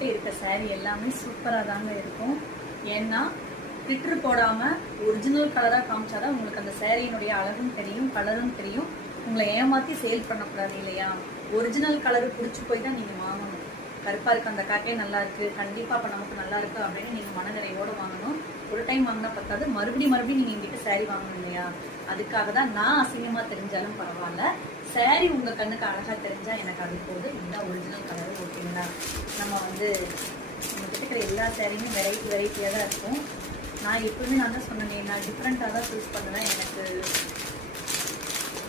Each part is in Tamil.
நம்மக்கிட்ட இருக்க saree எல்லாமே சூப்பராக தாங்க இருக்கும். ஏன்னா ஃபில்ட்ரு போடாமல் ஒரிஜினல் கலராக காமிச்சாதான் உங்களுக்கு அந்த சேரீனுடைய அழகும் தெரியும், கலரும் தெரியும். உங்களை ஏமாற்றி சேல் பண்ணக்கூடாது இல்லையா? ஒரிஜினல் கலரு பிடிச்சி போய் தான் நீங்கள் வாங்கணும். கருப்பாக இருக்குது அந்த காக்கே நல்லா இருக்குது, கண்டிப்பாக அப்போ நமக்கு நல்லா இருக்குது அப்படின்னு நீங்கள் மனநிறைவோடு வாங்கணும். ஒரு டைம் வாங்கினா பத்தாது, மறுபடியும் நீங்கள் எங்கிட்ட சேரீ வாங்கணும் இல்லையா? அதுக்காக தான் நான் அசிங்கமாக தெரிஞ்சாலும் பரவாயில்ல, சேரீ உங்கள் கண்ணுக்கு அழகாக தெரிஞ்சால் எனக்கு அது போது. இதுதான் ஒரிஜினல் கலரு. ஓகேங்களா? நம்ம வந்து நம்மகிட்ட இருக்கிற எல்லா சேரீயுமே வெரைட்டியாக தான் இருக்கும். நான் எப்பவுமே நான் தான் சொன்னேன், நான் டிஃப்ரெண்ட்டாக தான் சூஸ் பண்ணுவேன். எனக்கு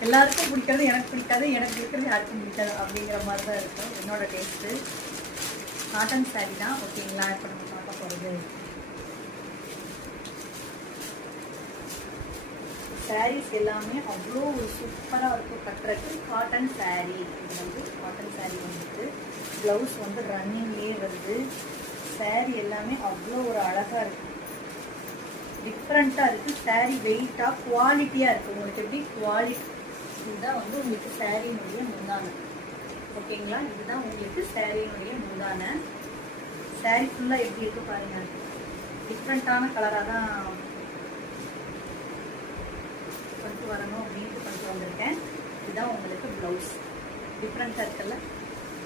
எல்லாருக்கும் பிடிக்கிறது எனக்கு பிடிக்காது, எனக்கு இருக்கிறது யாருக்கும் பிடிக்காது அப்படிங்கிற மாதிரி தான் இருக்கும் என்னோட டேஸ்ட்டு. காட்டன் சாரீ தான். ஓகேங்களா? இப்போ நம்ம பார்க்க போகிறது சாரீஸ் எல்லாமே அவ்வளோ ஒரு சூப்பராக இருக்கும் கட்டுறதுக்கு. காட்டன் சாரீ, இது வந்து காட்டன் சாரீ வந்துட்டு ப்ளவுஸ் வந்து ரன்னிங்லேயே வருது. சாரீ எல்லாமே அவ்வளோ ஒரு அழகாக இருக்குது, டிஃப்ரெண்ட்டாக இருக்குது. சாரீ வெயிட்டாக குவாலிட்டியாக இருக்குது. உங்களுக்கு எப்படி குவாலிட்டி, இதுதான் வந்து உங்களுக்கு சாரீனுடைய முந்தானை. ஓகேங்களா? இதுதான் உங்களுக்கு சாரீனுடைய முந்தானை. சாரீ ஃபுல்லாக எப்படி இருக்குது பாருங்கள், டிஃப்ரெண்ட்டான கலராக தான் கொண்டு வரணும் அப்படின்ட்டு கொண்டு வந்திருக்கேன். இதுதான் உங்களுக்கு ப்ளவுஸ், டிஃப்ரெண்ட்டாக இருக்குல்ல?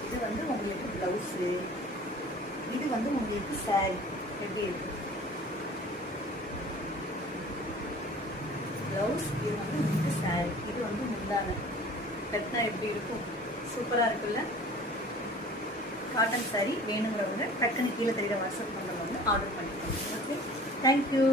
இது வந்து உங்களுக்கு ப்ளவுஸு, இது வந்து உங்களுக்கு சாரீ எப்படி இருக்குது ப்ளவுஸ், இது வந்து உங்களுக்கு சாரீ, இது வந்து முந்தானை. கட்டினா எப்படி இருக்கும்? சூப்பராக இருக்குல்ல? காட்டன் சாரீ வேணுங்கிறவங்க டக்குன்னு கீழே தெரியுற வாட்ஸ்அப் நம்பர் வந்து ஆர்டர் பண்ணிக்கோங்க. Okay, thank you.